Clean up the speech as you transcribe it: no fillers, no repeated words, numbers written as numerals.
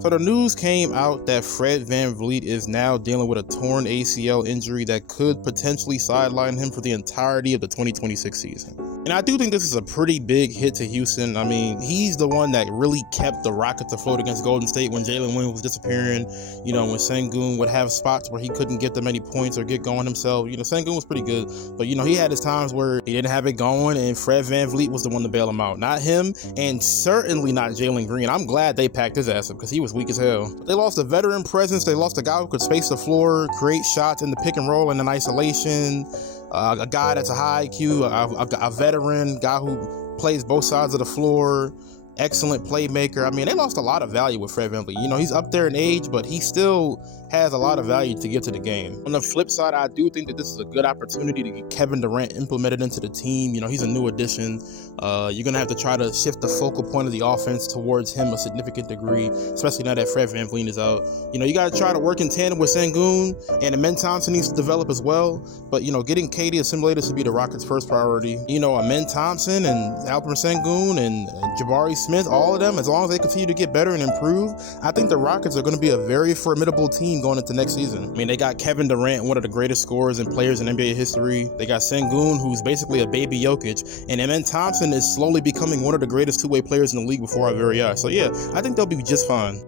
So the news came out that Fred VanVleet is now dealing with a torn ACL injury that could potentially sideline him for the entirety of the 2026 season. And I do think this is a pretty big hit to Houston. I mean, he's the one that really kept the Rockets afloat against Golden State when Jalen Williams was disappearing. You know, when Sengun would have spots where he couldn't get that many points or get going himself. You know, Sengun was pretty good, but you know, he had his times where he didn't have it going, and Fred VanVleet was the one to bail him out. Not him, and certainly not Jalen Green. I'm glad they packed his ass up because he was weak as hell. They lost a veteran presence. They lost a guy who could space the floor, create shots in the pick and roll and in isolation. A guy that's a high IQ, a veteran guy who plays both sides of the floor. Excellent playmaker. I mean, they lost a lot of value with Fred VanVleet. You know, he's up there in age, but he still has a lot of value to give to the game. On the flip side, I do think that this is a good opportunity to get Kevin Durant implemented into the team. You know, he's a new addition. You're going to have to try to shift the focal point of the offense towards him a significant degree, especially now that Fred VanVleet is out. You know, you got to try to work in tandem with Sengun, and Amen Thompson needs to develop as well. But, you know, getting KD assimilated should be the Rockets' first priority. You know, Amen Thompson and Alperen Sengun and Jabari Smith, all of them, as long as they continue to get better and improve, I think the Rockets are going to be a very formidable team going into next season. I mean, they got Kevin Durant, one of the greatest scorers and players in NBA history. They got Sengun, who's basically a baby Jokic, and Amen Thompson is slowly becoming one of the greatest two-way players in the league before our very eyes. So yeah, I think they'll be just fine.